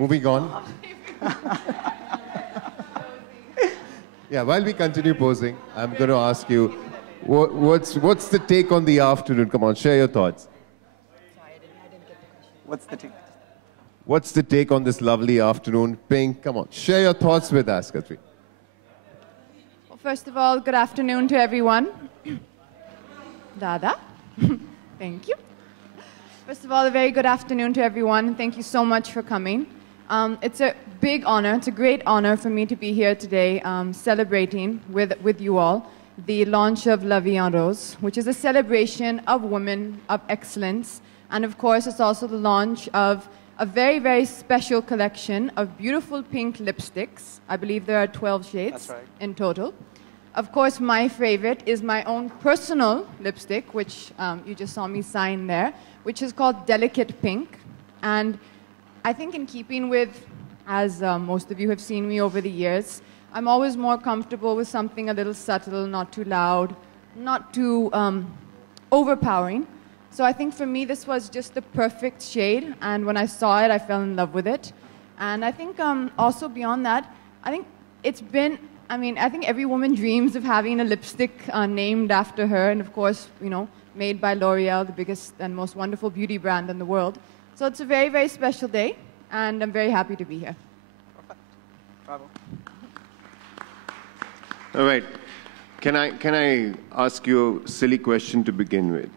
moving on. Yeah, while we continue posing, I'm going to ask you, what's the take on the afternoon? Come on, share your thoughts. What's the take? What's the take on this lovely afternoon? Pink, come on, share your thoughts with us, Katrina. Well, first of all, good afternoon to everyone. Dada, thank you. First of all, a very good afternoon to everyone. Thank you so much for coming. It's a big honor, it's a great honor for me to be here today celebrating with you all the launch of La Vie en Rose, which is a celebration of women, of excellence. And of course, it's also the launch of a very, very special collection of beautiful pink lipsticks. I believe there are 12 shades in total. Of course, my favorite is my own personal lipstick, which you just saw me sign there, which is called Delicate Pink. And I think in keeping with, as most of you have seen me over the years, I'm always more comfortable with something a little subtle, not too loud, not too overpowering. So I think for me this was just the perfect shade, and when I saw it I fell in love with it. And I think also beyond that, I think it's been, I think every woman dreams of having a lipstick named after her, and of course, made by L'Oreal, the biggest and most wonderful beauty brand in the world. So it's a very, very special day, and I'm very happy to be here. Perfect. Bravo. All right. Can I ask you a silly question to begin with?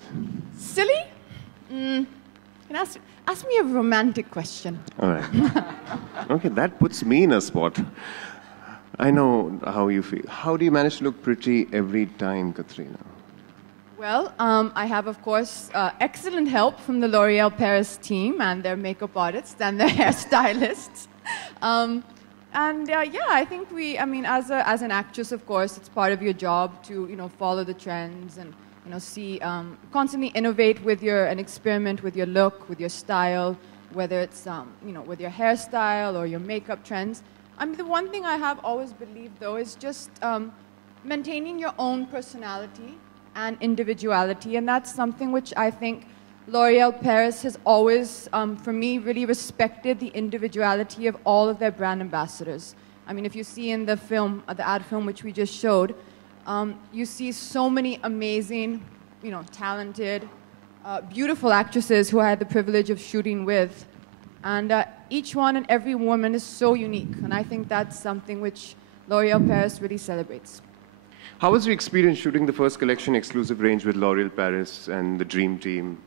Silly? Ask me a romantic question. All right. Okay, that puts me in a spot. I know how you feel. How do you manage to look pretty every time, Katrina? Well, I have, of course, excellent help from the L'Oreal Paris team and their makeup artists and their hairstylists. Yeah, I think as an actress, of course, it's part of your job to, follow the trends and, see, constantly innovate with and experiment with your look, with your style, whether it's, with your hairstyle or your makeup trends. The one thing I have always believed, though, is just maintaining your own personality and individuality, and that's something which I think L'Oreal Paris has always, for me, really respected the individuality of all of their brand ambassadors. If you see in the film, the ad film which we just showed, you see so many amazing, talented, beautiful actresses who I had the privilege of shooting with. And each one and every woman is so unique, and I think that's something which L'Oreal Paris really celebrates. How was your experience shooting the first collection exclusive range with L'Oreal Paris and the Dream Team?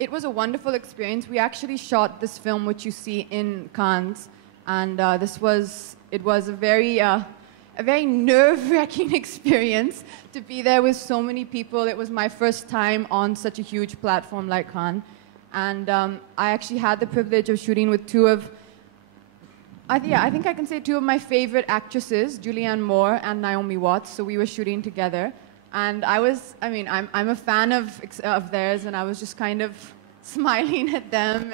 It was a wonderful experience. We actually shot this film, which you see in Cannes, and it was a very nerve-wracking experience to be there with so many people. It was my first time on such a huge platform like Cannes, and I actually had the privilege of shooting with I think I can say two of my favorite actresses, Julianne Moore and Naomi Watts. So we were shooting together. And I'm a fan of theirs, and I was just kind of smiling at them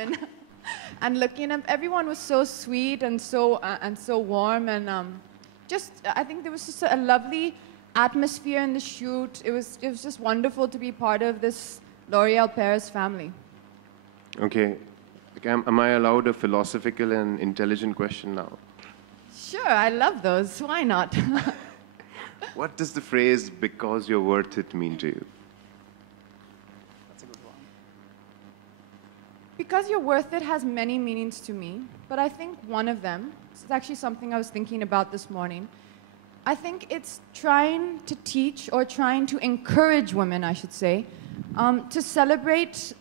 and looking at everyone was so sweet and so warm, and I think there was just a lovely atmosphere in the shoot. It was just wonderful to be part of this L'Oreal Paris family. Okay, am I allowed a philosophical and intelligent question now? Sure, I love those. Why not? What does the phrase, "because you're worth it," mean to you? That's a good one. Because you're worth it has many meanings to me, but I think one of them, it's actually something I was thinking about this morning, I think it's trying to teach or trying to encourage women, I should say, to celebrate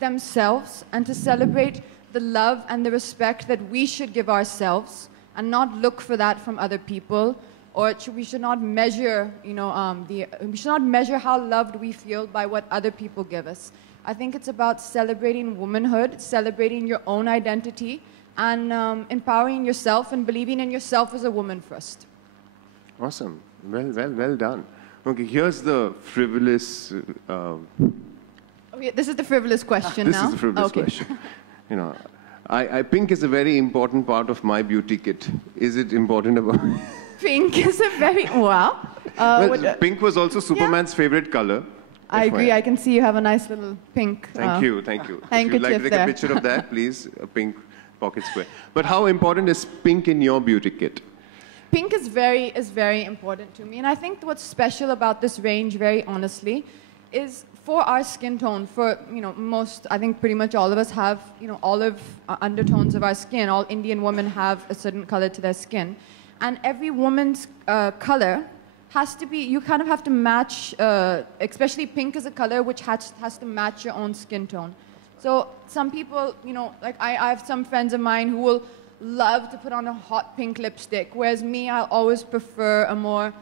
themselves and to celebrate the love and the respect that we should give ourselves and not look for that from other people. Or we should not measure, we should not measure how loved we feel by what other people give us. I think it's about celebrating womanhood, celebrating your own identity, and empowering yourself and believing in yourself as a woman first. Awesome. Well done. Okay, here's the frivolous... Okay, this is the frivolous question now? This is the frivolous question. Pink is a very important part of my beauty kit. Is it important about... Pink is a very... Wow. Pink was also Superman's favorite color. I agree. I can see you have a nice little pink. Thank you, thank you. If handkerchief you'd like to take there. a picture of that, please, a pink pocket square. But how important is pink in your beauty kit? Pink is very important to me, and I think what's special about this range, very honestly, is for our skin tone. For most, I think pretty much all of us have olive undertones of our skin. All Indian women have a certain color to their skin, and every woman's color has to be. You kind of have to match. Especially pink is a color which has to match your own skin tone. So some people, like I have some friends of mine who will love to put on a hot pink lipstick, whereas me, I'll always prefer a more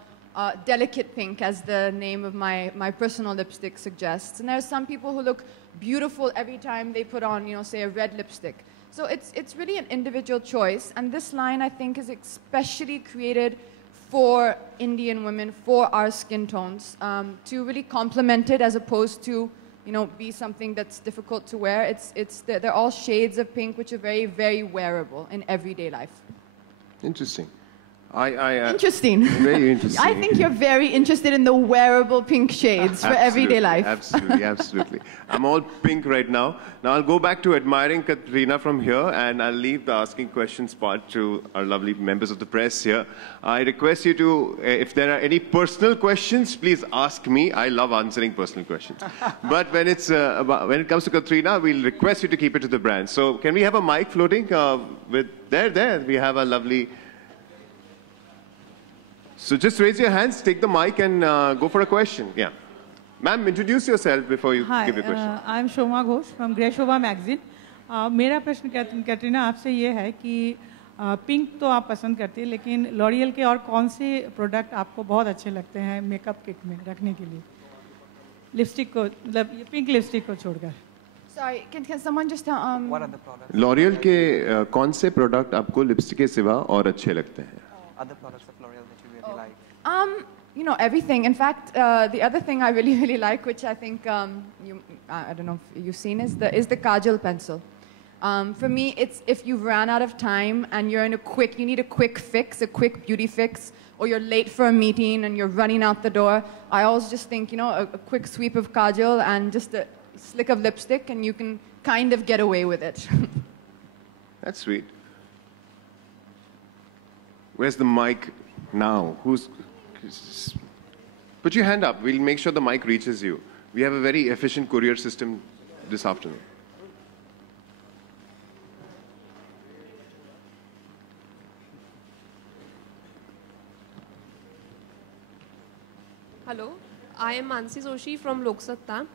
delicate pink, as the name of my personal lipstick suggests. And there's some people who look beautiful every time they put on, say a red lipstick. So it's really an individual choice. And this line, I think, is especially created for Indian women, for our skin tones, to really complement it as opposed to be something that's difficult to wear. They're all shades of pink which are very, very wearable in everyday life. Interesting. Interesting. Very interesting. I think you're very interested in the wearable pink shades for everyday life. Absolutely, absolutely. I'm all pink right now. Now I'll go back to admiring Katrina from here, and I'll leave the asking questions part to our lovely members of the press here. I request you to, if there are any personal questions, please ask me. I love answering personal questions. But when it comes to Katrina, we'll request you to keep it to the brand. So can we have a mic floating? There, we have a lovely. So just raise your hands, take the mic, and go for a question. Yeah. Ma'am, introduce yourself before you give your question. Hi, I'm Shoma Ghosh from Grey Shobha magazine. मेरा प्रश्न कैटरीना आपसे ये है कि pink तो आप पसंद करती हैं, लेकिन लॉरियल के और कौन से प्रोडक्ट आपको बहुत अच्छे लगते हैं मेकअप किट में रखने के लिए, लिपस्टिक को, मतलब पिंक लिपस्टिक को छोड़कर? Sorry, can someone just What are the products? L'Oreal के कौन से प्रोडक्ट आपको लिपस्टिक के सिवा और अच्छे लगते हैं? Other products of L'Oreal that you really like? Everything. In fact, the other thing I really, really like, which I think I don't know if you've seen, is the kajal pencil. For me, it's if you've ran out of time and you need a quick fix, a quick beauty fix, or you're late for a meeting and you're running out the door, I always just think, a quick sweep of kajal and just a slick of lipstick, and you can kind of get away with it. That's sweet. Where's the mic now? Put your hand up. We'll make sure the mic reaches you. We have a very efficient courier system this afternoon. Hello, I am Mansi Joshi from Lok Satta.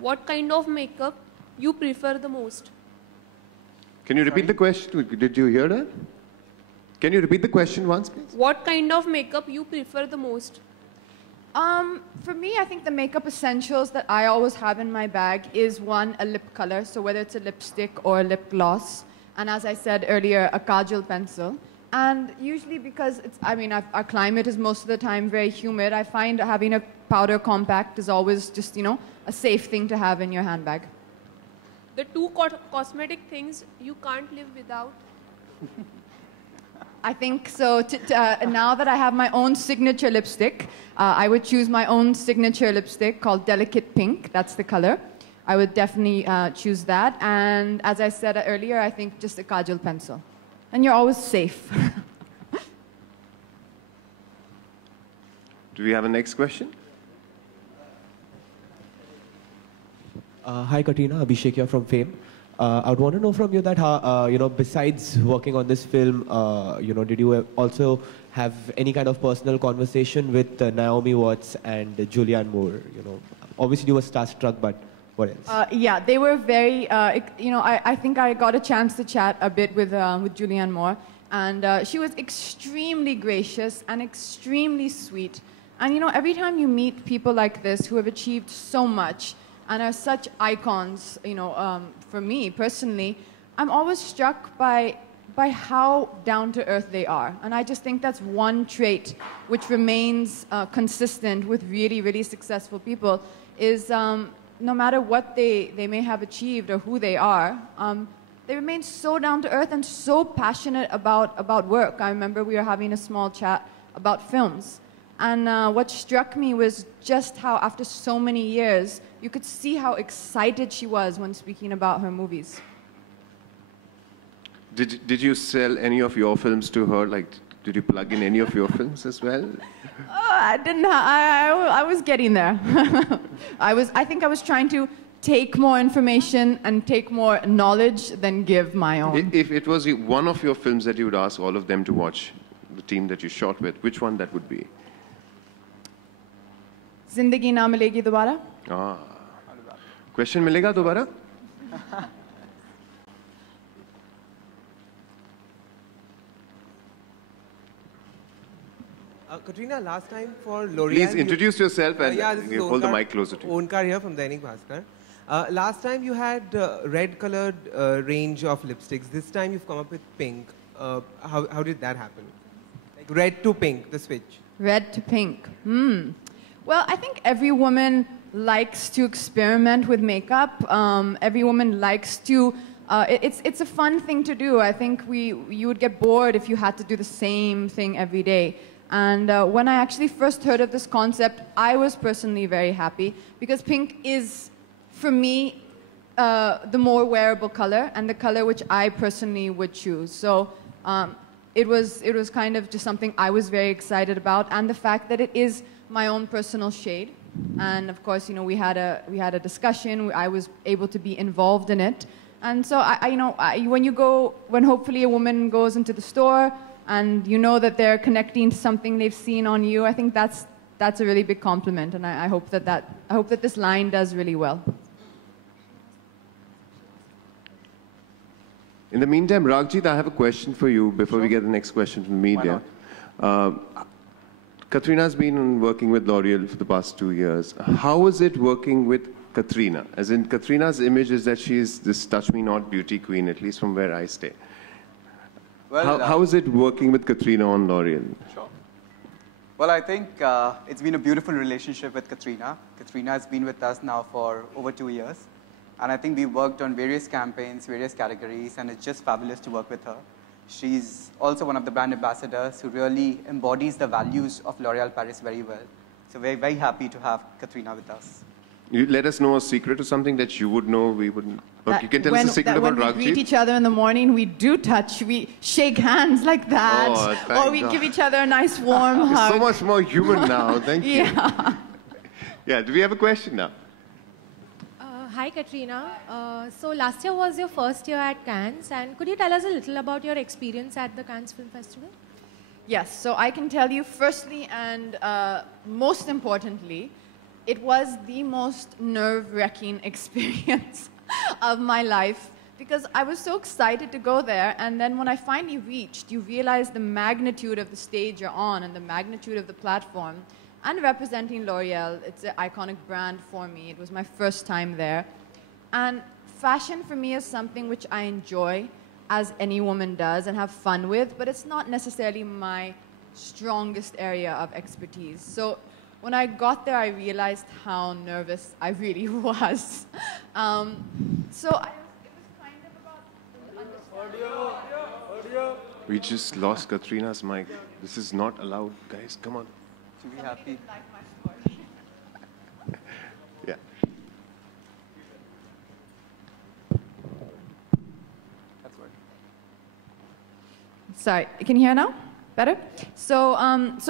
What kind of makeup you prefer the most? Can you repeat the question? Did you hear that? Can you repeat the question once, please? What kind of makeup you prefer the most? For me, I think the makeup essentials that I always have in my bag is one, a lip color, so whether it's a lipstick or a lip gloss, and as I said earlier, a kajal pencil. And usually because our climate is most of the time very humid, I find having a powder compact is always just, a safe thing to have in your handbag. The two cosmetic things you can't live without? I think so. Now that I have my own signature lipstick, I would choose my own signature lipstick called Delicate Pink. That's the color. I would definitely choose that. And as I said earlier, I think just a kajal pencil. And you're always safe. Do we have a next question? Hi, Katrina. Abhishek here from Fame. I would want to know from you that, besides working on this film, did you also have any kind of personal conversation with Naomi Watts and Julianne Moore? Obviously you were starstruck, but what else? Yeah, they were very, I think I got a chance to chat a bit with Julianne Moore, and she was extremely gracious and extremely sweet. And, every time you meet people like this who have achieved so much and are such icons, for me personally, I'm always struck by how down-to-earth they are. And I just think that's one trait which remains consistent with really, really successful people, is no matter what they may have achieved or who they are, they remain so down-to-earth and so passionate about work. I remember we were having a small chat about films. And what struck me was just how, after so many years, you could see how excited she was when speaking about her movies. Did you sell any of your films to her? Like, did you plug in any of your films as well? I didn't. I was getting there. I think I was trying to take more information and take more knowledge than give my own. If it was one of your films that you would ask all of them to watch, the team that you shot with, which one that would be? Zindagi Na Milegi Dobara. Ah. Question milega dobara? Katrina, last time for L'Oreal... Please introduce yourself and hold the mic closer to you. Onkar here from Dainik Bhaskar. Last time you had red-colored range of lipsticks. This time you've come up with pink. How did that happen? Like red to pink, the switch. Red to pink. Well, I think every woman likes to experiment with makeup. Every woman likes to... it's a fun thing to do. I think you would get bored if you had to do the same thing every day. And when I actually first heard of this concept, I was personally very happy because pink is, for me, the more wearable color and the color which I personally would choose. So it was kind of just something I was very excited about, and the fact that it is my own personal shade. And of course, we had a discussion. I was able to be involved in it. And so when hopefully a woman goes into the store and you know that they're connecting to something they've seen on you, I think that's a really big compliment, and I hope that this line does really well. In the meantime, Raghjit, I have a question for you before we get the next question from the media. Katrina's been working with L'Oreal for the past 2 years. How is it working with Katrina? As in, Katrina's image is that she's this touch-me-not beauty queen, at least from where I stay. Well, how is it working with Katrina on L'Oreal? Sure. Well, I think it's been a beautiful relationship with Katrina. Katrina has been with us now for over 2 years. And I think we worked on various campaigns, various categories, and it's just fabulous to work with her. She's also one of the brand ambassadors who really embodies the values of L'Oreal Paris very well. So we're very happy to have Katrina with us. You let us know a secret or something that you would know we wouldn't. Or you can tell us a secret about Raghjit. When we greet each other in the morning, we do touch, we shake hands like that. Oh, or we give each other a nice warm hug. So much more human now, thank you. Yeah. Yeah, do we have a question now? Hi Katrina. So last year was your first year at Cannes, and could you tell us a little about your experience at the Cannes Film Festival? Yes, so I can tell you firstly and most importantly, it was the most nerve-wracking experience of my life because I was so excited to go there, and then when I finally reached, you realize the magnitude of the stage you're on and the magnitude of the platform. And representing L'Oreal, it's an iconic brand for me. It was my first time there. And fashion for me is something which I enjoy, as any woman does, and have fun with, but it's not necessarily my strongest area of expertise. So when I got there, I realized how nervous I really was. It was kind of about Audio. We just lost Katrina's mic. This is not allowed, guys. Come on. To be happy. Yeah. That's working. Sorry, can you hear now? Better? So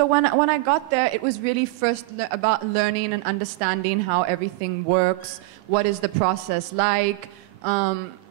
when I got there, it was really first about learning and understanding how everything works, what is the process like,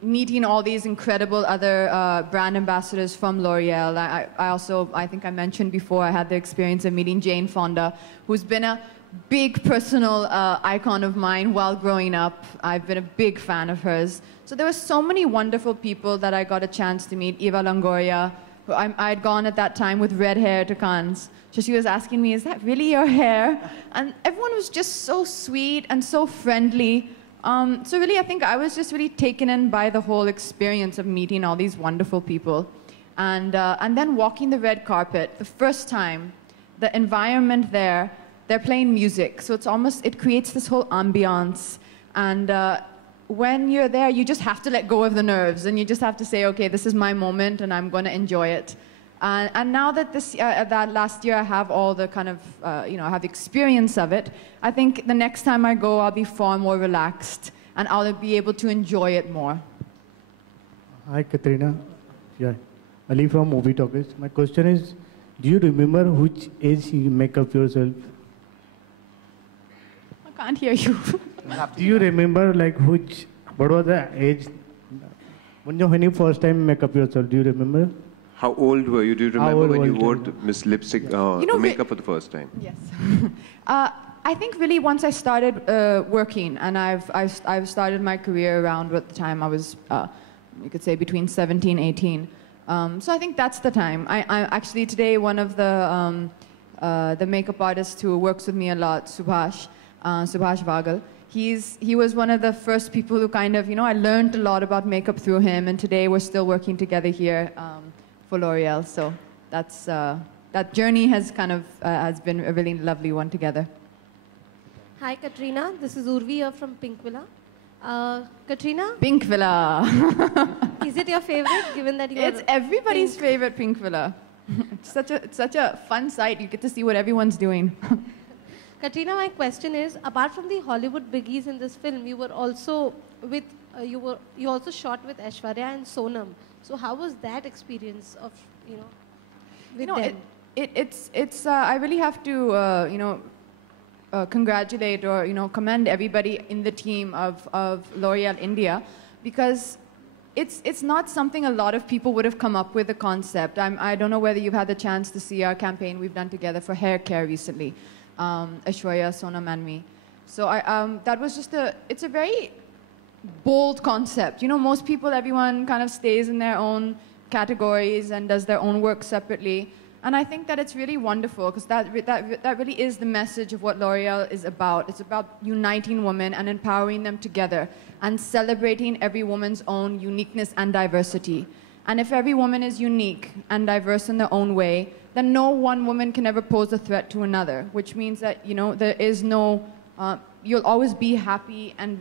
meeting all these incredible other brand ambassadors from L'Oreal. I think I mentioned before, I had the experience of meeting Jane Fonda, who's been a big personal icon of mine while growing up. I've been a big fan of hers. So there were so many wonderful people that I got a chance to meet. Eva Longoria, who I had gone at that time with red hair to Cannes. So she was asking me, is that really your hair? And everyone was just so sweet and so friendly. So really, I think I was just really taken in by the whole experience of meeting all these wonderful people. And then walking the red carpet, the first time, the environment there, they're playing music. So it creates this whole ambiance. And when you're there, you just have to let go of the nerves. And you just have to say, okay, this is my moment, and I'm going to enjoy it. And now that that last year I have all the kind of, I have the experience of it, I think the next time I go, I'll be far more relaxed and I'll be able to enjoy it more. Hi, Katrina. Yeah, Ali from Movie Talkers. My question is, do you remember which age you make up yourself? I can't hear you. Do you remember what was the age when you first time make up yourself? Do you remember? How old were you? Do you remember when you wore the Miss Lipstick makeup for the first time? Yes. I think really once I started working, and I've started my career around what the time I was, you could say between 17, 18. So I think that's the time. I actually today one of the makeup artists who works with me a lot, Subhash Vagal. He was one of the first people who kind of, I learned a lot about makeup through him, and today we're still working together here for L'Oreal. So that's that journey has kind of has been a really lovely one together. Hi, Katrina. This is Urvi here from Pink Villa. Katrina? Pink Villa. Is it your favorite, given that you It's everybody's favorite, Pink Villa. It's such a fun sight. You get to see what everyone's doing. Katrina, my question is, apart from the Hollywood biggies in this film, you were also with you also shot with Aishwarya and Sonam. So how was that experience of with them? It's I really have to congratulate or commend everybody in the team of L'Oreal India, because it's not something a lot of people would have come up with, the concept. I don't know whether you've had the chance to see our campaign we've done together for hair care recently, Aishwarya, Sonam and me. So that was just it's a very bold concept. Most people, everyone kind of stays in their own categories and does their own work separately. And I think that it's really wonderful, because that really is the message of what L'Oreal is about. It's about uniting women and empowering them together and celebrating every woman's own uniqueness and diversity. And if every woman is unique and diverse in their own way, then no one woman can ever pose a threat to another, which means that, there is no, you'll always be happy and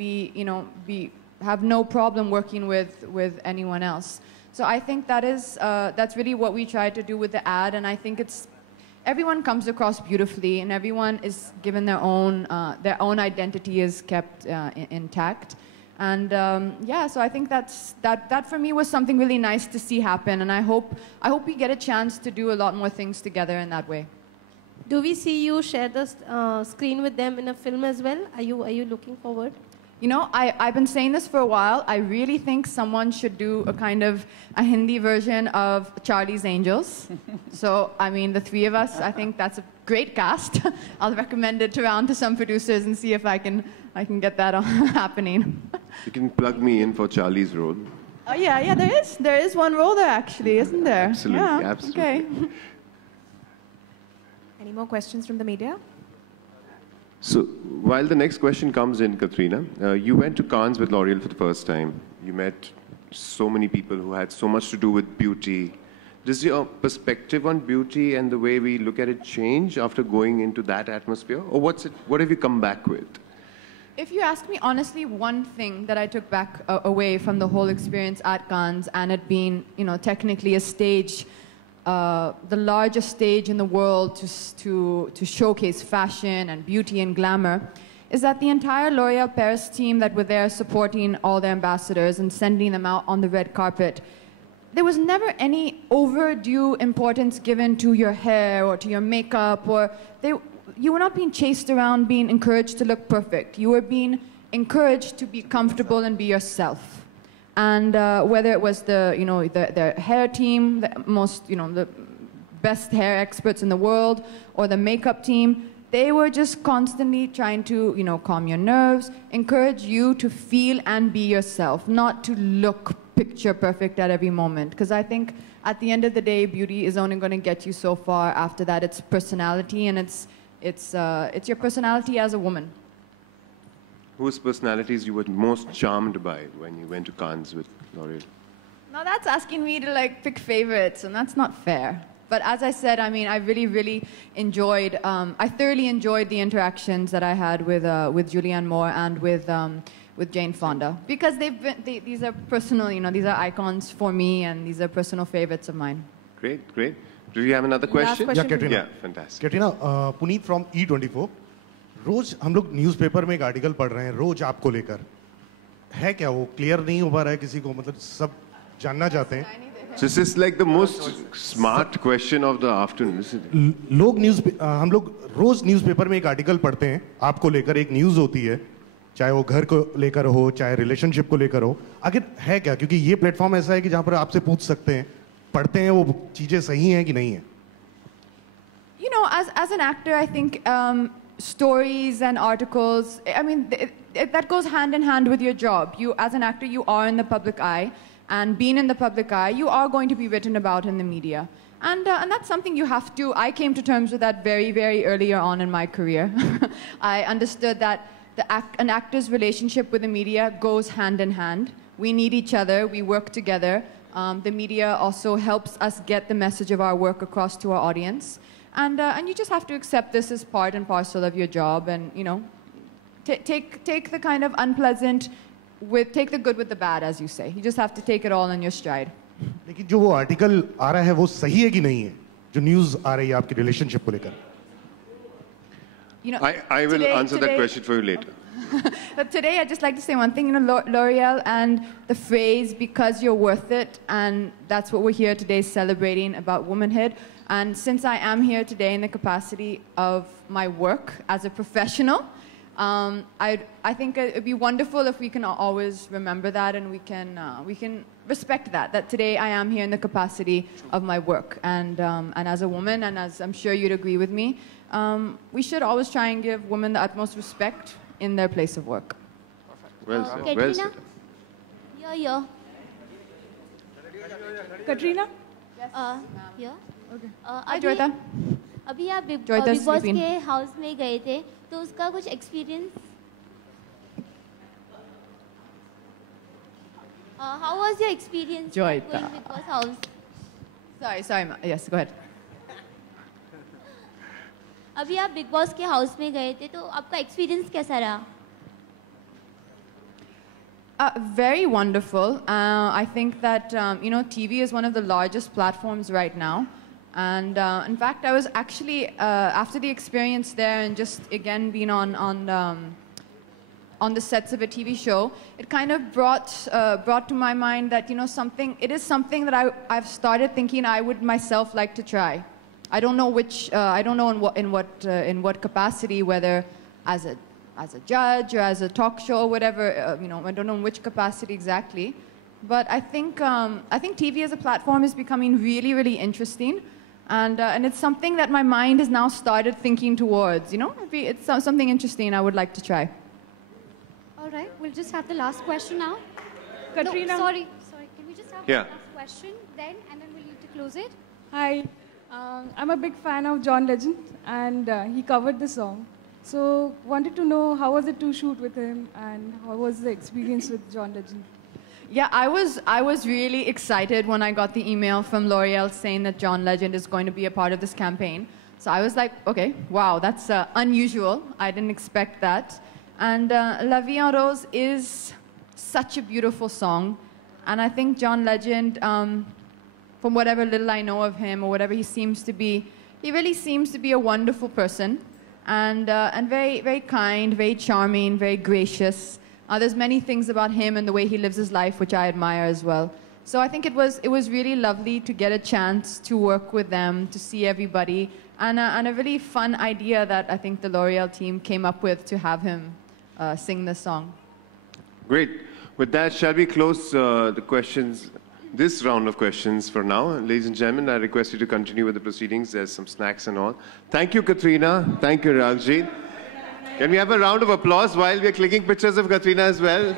have no problem working with anyone else. So I think that's really what we tried to do with the ad, and I think everyone comes across beautifully, and everyone is given their own identity is kept intact, and so I think that for me was something really nice to see happen, and I hope we get a chance to do a lot more things together in that way. Do we see you share the screen with them in a film as well? Are you looking forward? I've been saying this for a while. I really think someone should do a Hindi version of Charlie's Angels. So, the three of us, I think that's a great cast. I'll recommend it around to some producers and see if I can get that happening. You can plug me in for Charlie's role. Oh, yeah, there is one role there actually, isn't there? Absolutely, yeah, absolutely. Okay. Any more questions from the media? So, while the next question comes in, Katrina, you went to Cannes with L'Oreal for the first time. You met so many people who had so much to do with beauty. Does your perspective on beauty and the way we look at it change after going into that atmosphere? Or what have you come back with? If you ask me honestly, one thing that I took back away from the whole experience at Cannes, and it being, technically a stage, the largest stage in the world to showcase fashion and beauty and glamour, is that the entire L'Oreal Paris team that were there supporting all the ambassadors and sending them out on the red carpet, there was never any overdue importance given to your hair or to your makeup, or you were not being chased around being encouraged to look perfect. You were being encouraged to be comfortable and be yourself. And whether it was the hair team, the best hair experts in the world, or the makeup team, they were just constantly trying to, calm your nerves, encourage you to feel and be yourself, not to look picture perfect at every moment. Because I think at the end of the day, beauty is only going to get you so far. After that, it's personality, and it's your personality as a woman. Whose personalities you were most charmed by when you went to Cannes with L'Oreal? Now that's asking me to pick favorites, and that's not fair. But as I said, I really, really enjoyed, I thoroughly enjoyed the interactions that I had with Julianne Moore and with Jane Fonda, because these are personal, these are icons for me, and these are personal favorites of mine. Great, great. Do you have another question? Yeah, Katrina. Yeah, fantastic. Katrina, Puneet from E24. रोज हम लोग newspaper में एक article पढ़ रहे हैं रोज आपको लेकर है क्या वो क्लियर नहीं हो पा रहा है किसी को मतलब सब जानना चाहते हैं So this is like the most smart question of the afternoon, isn't it? हम लोग रोज न्यूज़पेपर में एक आर्टिकल पढ़ते हैं आपको लेकर एक न्यूज़ होती है चाहे वो घर को लेकर हो चाहे रिलेशनशिप को लेकर हो आखिर है क्या क्योंकि ये प्लेटफॉर्म ऐसा है कि जहाँ पर आपसे पूछ सकते हैं पढ़ते हैं वो चीज़ें सही हैं कि नहीं है You know, as an actor, I think stories and articles, I mean, that goes hand in hand with your job. You, as an actor, you are in the public eye. And being in the public eye, you are going to be written about in the media. And that's something you have to, I came to terms with that very, very earlier on in my career. I understood that an actor's relationship with the media goes hand in hand. We need each other, we work together. The media also helps us get the message of our work across to our audience. And you just have to accept this as part and parcel of your job and, you know, take the kind of unpleasant, take the good with the bad, as you say. You just have to take it all in your stride. लेकिन जो वो article आ रहा है वो सही है कि नहीं है जो न्यूज़ आ रही है आपकी रिलेशनशिप को लेकर You know, I will answer that question for you later. But today, I'd just like to say one thing. You know, L'Oreal and the phrase, because you're worth it, and that's what we're here today celebrating about womanhood. And since I am here today in the capacity of my work as a professional, I think it'd be wonderful if we can always remember that and we can respect that today I am here in the capacity of my work. And as a woman, and as I'm sure you'd agree with me, we should always try and give women the utmost respect in their place of work. Well said. Katrina? Well said. Yeah. Katrina? Yeah. Okay. Hi, Joyita. अभी आप big Joyita boss sleeping. के house में गए थे तो उसका कुछ experience how was your experience Joyita. going Big Boss house? Sorry, yes, go ahead. अभी आप बिग बॉस के हाउस में गए थे तो आपका एक्सपीरियंस कैसा रहा? Very wonderful. I think that, you know, TV is one of the largest platforms right now. And in fact, I was actually, after the experience there and just, again, being on the sets of a TV show, it kind of brought to my mind that, you know, it is something that I've started thinking I would myself like to try. I don't know I don't know in what capacity, whether as a judge or as a talk show or whatever, you know, I don't know in which capacity exactly. But I think TV as a platform is becoming really, really interesting. And it's something that my mind has now started thinking towards, you know. It's something interesting I would like to try. All right, we'll just have the last question now. Katrina? No, sorry. Can we just have the last question then, and then we'll need to close it? Hi, I'm a big fan of John Legend, and he covered the song. So, wanted to know how was it to shoot with him, and how was the experience with John Legend? Yeah, I was really excited when I got the email from L'Oreal saying that John Legend is going to be a part of this campaign. So I was like, okay, wow, that's unusual. I didn't expect that. And La Vie en Rose is such a beautiful song. And I think John Legend, from whatever little I know of him or whatever he seems to be, he really seems to be a wonderful person. And very, very kind, very charming, very gracious. There's many things about him and the way he lives his life which I admire as well. So I think it was really lovely to get a chance to work with them, to see everybody, and a really fun idea that I think the L'Oreal team came up with to have him sing this song. Great. With that, shall we close this round of questions for now? Ladies and gentlemen, I request you to continue with the proceedings. There's some snacks and all. Thank you, Katrina. Thank you, Raghjit. Can we have a round of applause while we're clicking pictures of Katrina as well?